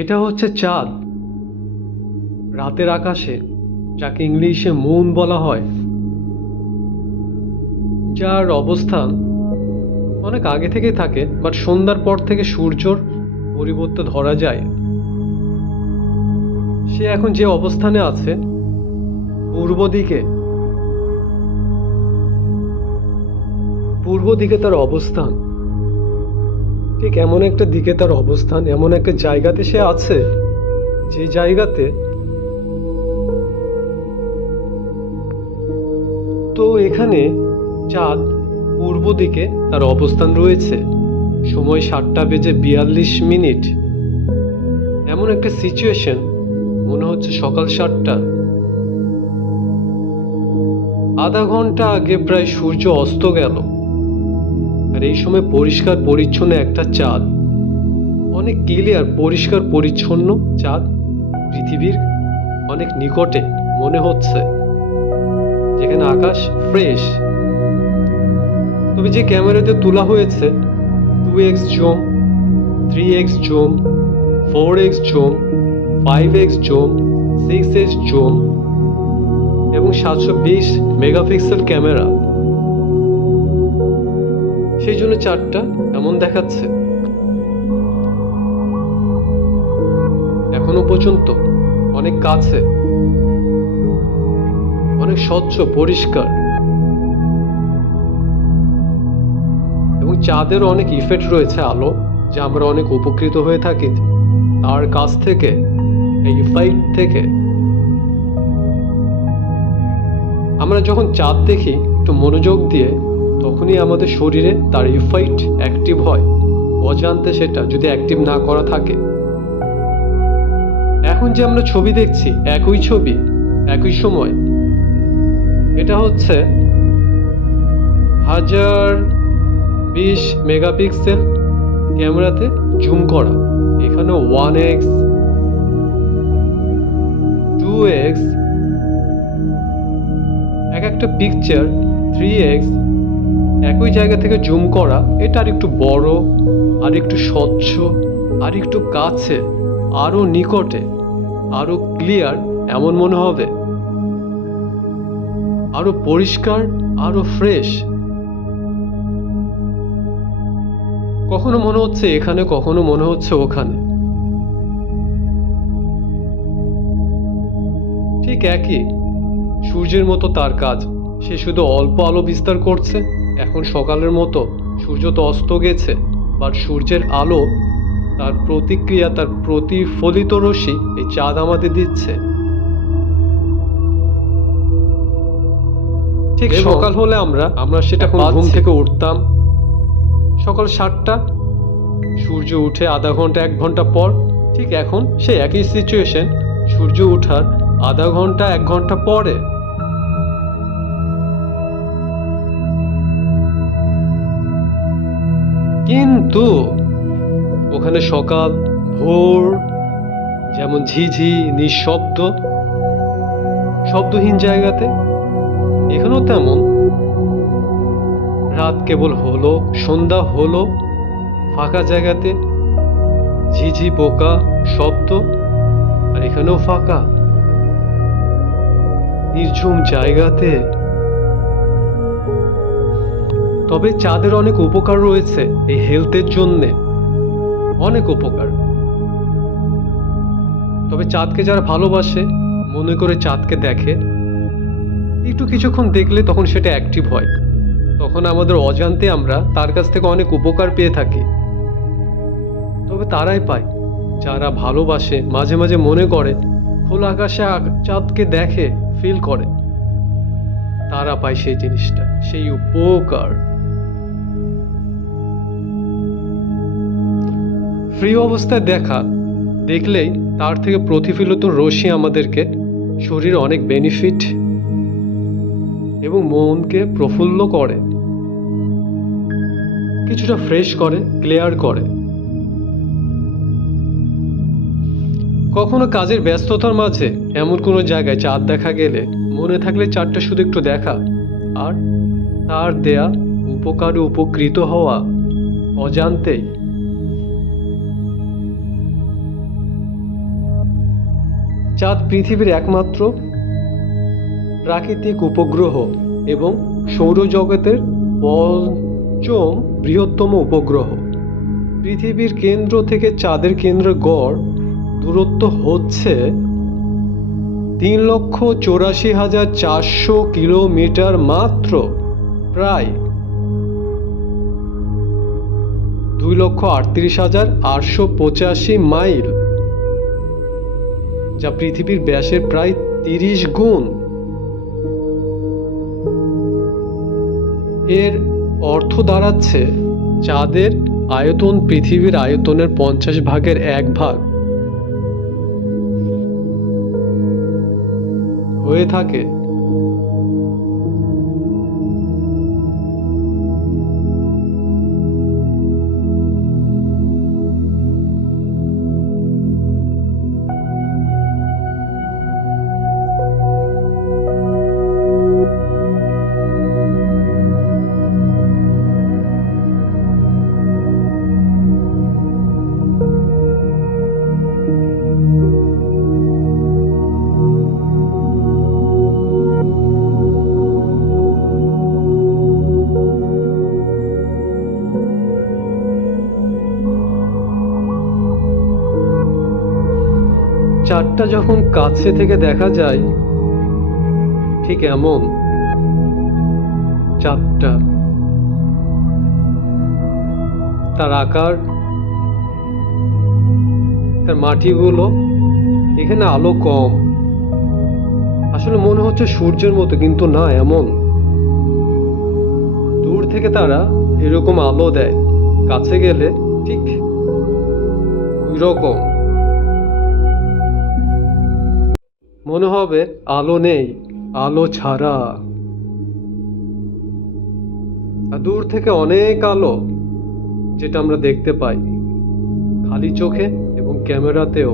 এটা হচ্ছে চাঁদ, রাতের আকাশে, যাকে ইংলিশে মুন বলা হয়, যার অবস্থান অনেক আগে থেকেই থাকে, বাট সন্ধ্যার পর থেকে সূর্যর পরিবর্তে ধরা যায়। সে এখন যে অবস্থানে আছে, পূর্ব দিকে, পূর্ব দিকে তার অবস্থান, ঠিক এমন একটা দিকে তার অবস্থান, এমন একটা জায়গাতে সে আছে, যে জায়গাতে তো এখানে চাঁদ পূর্ব দিকে তার অবস্থান রয়েছে। সময় 7:42। এমন একটা সিচুয়েশন, মনে হচ্ছে সকাল 7টা। আধা ঘন্টা আগে প্রায় সূর্য অস্ত গেল, আর এই সময় পরিষ্কার পরিচ্ছন্ন একটা চাঁদ, অনেক ক্লিয়ার, পরিষ্কার পরিচ্ছন্ন চাঁদ, পৃথিবীর অনেক নিকটে মনে হচ্ছে, যেখানে আকাশ ফ্রেশ। তবে যে ক্যামেরাতে তোলা হয়েছে 2x zoom, 3x zoom, 4x zoom, 5x zoom, 6x zoom এবং 720 মেগাপিক্সেল ক্যামেরা, সেই জন্য চাঁদটা এমন দেখাচ্ছে। এখনো পর্যন্ত অনেক কাছে, অনেক স্বচ্ছ পরিষ্কার, এবং চাঁদের অনেক ইফেক্ট রয়েছে, আলো, যা আমরা অনেক উপকৃত হয়ে থাকি তার কাছ থেকে, এই ইফেক্ট থেকে। আমরা যখন চাঁদ দেখি একটু মনোযোগ দিয়ে, তখনই আমাদের শরীরে তার ইফেক্ট অ্যাক্টিভ হয়, অজান্তে সেটা যদি অ্যাক্টিভ না করা থাকে। এখন যে আমরা ছবি দেখছি, একই ছবি একই সময়, এটা হচ্ছে 1020 মেগাপিক্সেল ক্যামেরাতে জুম করা। এখানে 1x, 2x, এক একটা পিকচার 3x একই জায়গা থেকে জুম করা। এটা আর একটু বড়, আর একটু স্বচ্ছ, আর একটু কাছে, আরো নিকটে, আরো ক্লিয়ার এমন মনে হবে, আরো পরিষ্কার, আরো ফ্রেশ। কখনো মনে হচ্ছে এখানে, কখনো মনে হচ্ছে ওখানে, ঠিক একই। সূর্যের মতো তার কাজ, সে শুধু অল্প আলো বিস্তার করছে। এখন সকালের মতো, সূর্য তো অস্ত গেছে, বাট সূর্যের আলো, তার প্রতিক্রিয়া, তার প্রতিফলিত রশ্মি এই চাঁদ আমাদের দিচ্ছে। ঠিক সকাল হলে আমরা সেটা ঘুম থেকে উঠতাম সকাল 7টা, সূর্য উঠে আধা ঘন্টা 1 ঘন্টা পর। ঠিক এখন সেই একই সিচুয়েশন, সূর্য উঠার আধা ঘন্টা 1 ঘন্টা পরে। কিন্তু ওখানে সকাল, ভোর, যেমন ঝিঝি, নিঃশব্দ, শব্দহীন জায়গাতে, এখানেও তেমন। রাত কেবল হলো, সন্ধ্যা হলো, ফাঁকা জায়গাতে ঝিঝি পোকা শব্দ, আর এখানেও ফাঁকা নির্ঝুম জায়গাতে। তবে চাঁদের অনেক উপকার রয়েছে এই হেলথের জন্যে, অনেক উপকার। তবে চাঁদকে যারা ভালোবাসে, মনে করে চাঁদকে দেখে, একটু কিছুক্ষণ দেখলে তখন সেটা অ্যাক্টিভ হয়, তখন আমাদের অজান্তে আমরা তার কাছ থেকে অনেক উপকার পেয়ে থাকি। তবে তারাই পায় যারা ভালোবাসে, মাঝে মাঝে মনে করে, খোলা আকাশে চাঁদকে দেখে, ফিল করে, তারা পায় সেই জিনিসটা, সেই উপকার। ফ্রি অবস্থায় দেখলেই তার থেকে প্রতিফলিত রশ্মি আমাদেরকে শরীরে অনেক বেনিফিট এবং মনকে প্রফুল্ল করে, কিছুটা ফ্রেশ করে, ক্লিয়ার করে। কখনো কাজের ব্যস্ততার মাঝে এমন কোনো জায়গায় চাঁদ দেখা গেলে, মনে থাকলে চাঁদটা শুধু একটু দেখা, আর তার দেয়া উপকারে উপকৃত হওয়া অজান্তেই। চাঁদ পৃথিবীর একমাত্র প্রাকৃতিক উপগ্রহ এবং সৌরজগতের পঞ্চম বৃহত্তম উপগ্রহ। পৃথিবীর কেন্দ্র থেকে চাঁদের কেন্দ্রের গড় দূরত্ব হচ্ছে 3,84,400 কিলোমিটার মাত্র, প্রায় 2,38,885 মাইল, যা পৃথিবীর ব্যাসের প্রায় 30 গুণ। এর অর্থ দাঁড়াচ্ছে চাঁদের আয়তন পৃথিবীর আয়তনের 50 ভাগের 1 ভাগ হয়ে থাকে। চাঁদটা যখন কাছে থেকে দেখা যায় ঠিক এমন, চাঁদটা, তার আকার, তার মাটিগুলো, এখানে আলো কম, আসলে মনে হচ্ছে সূর্যের মতো, কিন্তু না, এমন। দূর থেকে তারা এরকম আলো দেয়, কাছে গেলে ঠিক ওই রকম মনে হবে আলো নেই, আলো ছাড়া। আর দূর থেকে অনেক আলো, যেটা আমরা দেখতে পাই খালি চোখে এবং ক্যামেরাতেও।